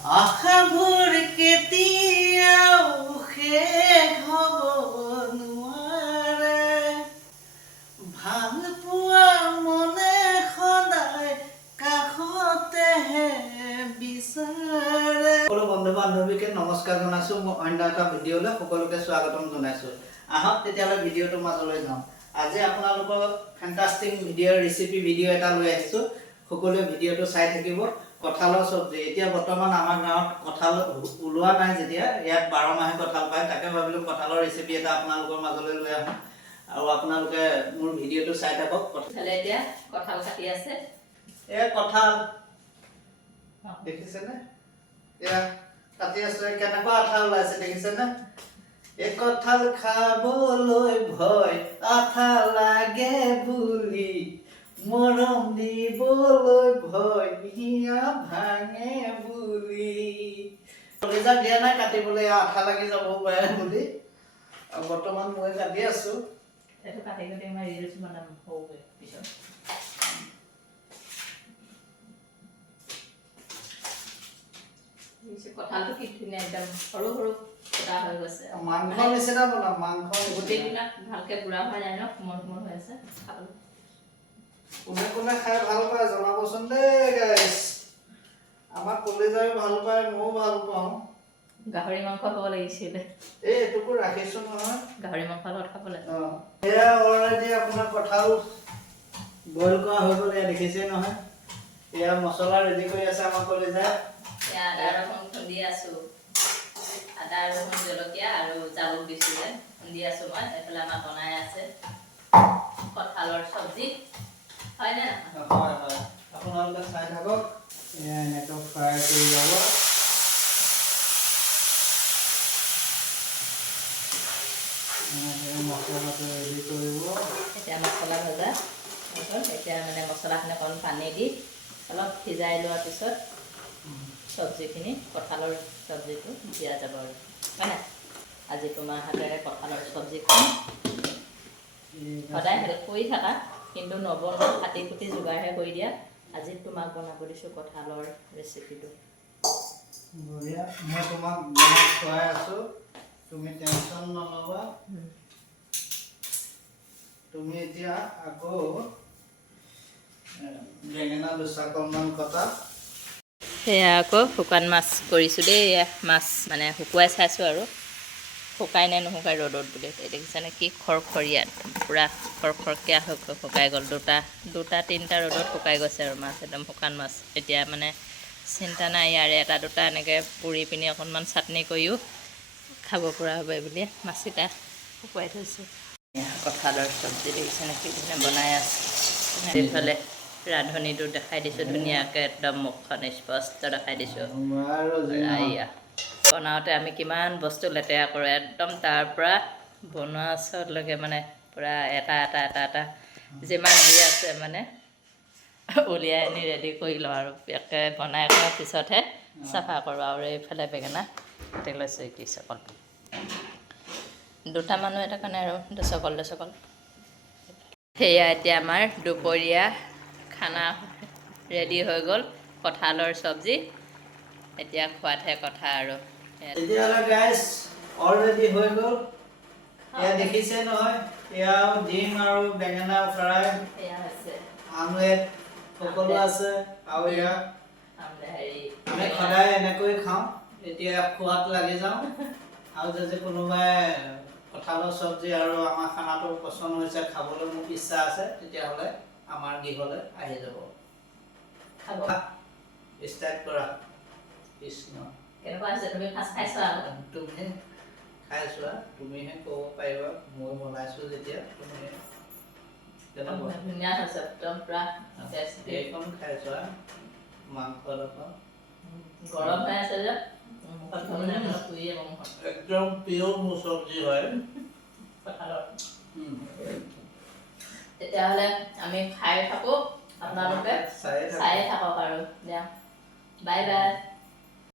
আশাবোৰ কেতিয়াও শেষ হ'ব নোৱাৰে ভাল পোৱা মনে সদায় কাষতেহে বিচাৰে সকলো বন্ধু বান্ধৱীকে নমস্কাৰ জনাইছোঁ মই অন্য এটা ভিডিঅ'লৈ সকলোকে স্বাগতম জনাইছোঁ আহক তেতিয়াহ'লে ভিডিঅ'টোৰ মাজলৈ যাওঁ আজি আপোনালোকৰ ফেণ্টাষ্টিক ভিডিঅ'ৰ ৰেচিপি ভিডিঅ' এটা লৈ আহিছোঁ সকলোৱে ভিডিঅ'টো চাই থাকিব কঁঠালৰ চব্জি এতিয়া বৰ্তমান আমাৰ গাঁৱত কঁঠাল ওলোৱা নাই যেতিয়া ইয়াত 12 মাহে কঁঠাল পায় তাকে ভাবিলোঁ কঁঠালৰ ৰেচিপি এটা আপোনালোকৰ মাজলৈ লৈ আহোঁ আৰু আপোনালোকে মোৰ ভিডিঅ'টো চাই থাকক খালে এতিয়া কঁঠাল কাটি আছে এয়া কঁঠাল দেখিছেনে এয়া কাটি আছে কেনেকুৱা আঠা ওলাইছে দেখিছেনে এই কঁঠাল খাবলৈ ভয় আঠা লাগে বুলি মৰম দিবলৈ ভয় হিয়া ভাঙে বুলি কলিজা দিয়া নাই কাটিবলৈ আঠা লাগি যাব পাৰে বুলি আৰু বৰ্তমান মই কাটি আছোঁ এইটো কাটি কাটি মই ৰিলছ বনাম সৰুকৈ পিছত কঁঠালটো কি ধুনীয়া একদম সৰু সৰু ফুটা হৈ গৈছে মাংস নিচিনা বনাম মাংস গোটেইবিলাক ভালকৈ গুড়া হৈ যায় ন কোমল কোমল হৈ আছে খাবলৈ কোনে কোনে খাই ভাল পায় জনাবচোন দেই গাইছ আমাৰ কলিজাই ভাল পায় ময়ো ভাল পাওঁ গাহৰি মাংস খাব লাগিছিলে এই এটুকু ৰাখিছোঁ নহয় গাহৰি মাংস লগত খাব লাগে এয়া অলৰেডি আপোনাৰ কঁঠাল বইল কৰা হৈ গ'ল এয়া দেখিছে নহয় এয়া মছলা ৰেডি কৰি আছে আমাৰ কলিজাই এয়া আদা ৰহুন খুন্দি আছোঁ আদা ৰহুন জলকীয়া আৰু জালুক দিছোঁ খুন্দি আছোঁ মই এইফালে আমাৰ বনাই আছে কঁঠালৰ চব্জি হয়নে হয় হয় আপোনালোকে চাই থাকক এয়া এনেকৈ ফ্ৰাই কৰি যাব মছলাটো ৰেডি কৰিব এতিয়া মছলা ভজা এতিয়া মানে মছলাখিনি অকণ পানী দি অলপ সিজাই লোৱাৰ পিছত চব্জিখিনি কঁঠালৰ চব্জিটো দিয়া যাব আৰু হয়নে আজি তোমাৰ হাতেৰে কঁঠালৰ চব্জিখিনি সদায় হেল্প কৰি থাকা কিন্তু নবনোৱা কাটি কুটি যোগাৰহে কৰি দিয়া আজি তোমাক বনাব দিছোঁ কঁঠালৰ ৰেচিপিটো বঢ়িয়া মই তোমাক বনাই খুৱাই আছোঁ তুমি টেনশ্যন নল'বা তুমি এতিয়া আকৌ বেঙেনা দুচাকলমান কটা সেয়া আকৌ শুকান মাছ কৰিছোঁ দেই মাছ মানে শুকুৱাই চাইছোঁ আৰু শুকাই নে নুশুকাই ৰ'দত বুলি দেখিছেনে কি খৰখৰীয়া পূৰা খৰখৰকীয়া শুকাই গ'ল দুটা তিনিটা ৰ'দত শুকাই গৈছে আৰু মাছ একদম শুকান মাছ এতিয়া মানে চিন্তা নাই ইয়াৰে এটা দুটা এনেকৈ পুৰি পিনি অকণমান চাটনি কৰিও খাব পৰা হ'ব বুলি মাছকেইটা শুকুৱাই থৈছোঁ কঁঠালৰ চব্জি দেখিছেনে কি ধুনীয়া বনাই আছে সেইফালে ৰান্ধনিটো দেখাই দিছোঁ ধুনীয়াকৈ একদম মুখখন স্পষ্ট দেখাই দিছোঁ এয়া বনাওঁতে আমি কিমান বস্তু লেতেৰা কৰোঁ একদম তাৰ পৰা বনোৱা চলৈকে মানে পূৰা এটা যিমান দি আছে মানে উলিয়াই আনি ৰেডি কৰি লওঁ আৰু একে বনাই কৰাৰ পিছতহে চাফা কৰোঁ আৰু এইফালে বেঙেনা কাটি লৈছোঁ কি চকল দুটা মানুহ এটা কাৰণে আৰু দুচকল সেয়া এতিয়া আমাৰ দুপৰীয়া খানা ৰেডি হৈ গ'ল কঁঠালৰ চব্জি এতিয়া খোৱাতহে কথা আৰু তেতিয়াহ'লে গাইছ অলৰেডি হৈ গ'ল এয়া দেখিছে নহয় এয়া ডিম আৰু বেঙেনা ফ্ৰাই এয়া হৈছে আমলেট সকলো আছে আৰু এয়া আমি সদায় এনেকৈ খাওঁ এতিয়া খোৱাত লাগি যাওঁ আৰু যদি কোনোবাই কঁঠালৰ চব্জি আৰু আমাৰ খানাটো পচন্দ হৈছে খাবলৈ মোক ইচ্ছা আছে তেতিয়াহ'লে আমাৰ গৃহলৈ আহি যাব খাব ষ্টাৰ্ট কৰা কৃষ্ণ কেনেকুৱা আছে তুমি ফাৰ্ষ্ট খাইছা তুমি খাই চোৱা তুমিহে ক'ব পাৰিবা মই বনাইছোঁ যেতিয়া তুমি ধুনীয়া হৈছে একদম পূৰা এইখন খাই চোৱা মাংস গৰম হৈ আছে যে একদম পিয়ৰ মোৰ চব্জি হয় কঁঠালৰ তেতিয়াহ'লে আমি খাই থাকোঁ আপোনালোকে চাই থাকক আৰু দিয়া বাই বাই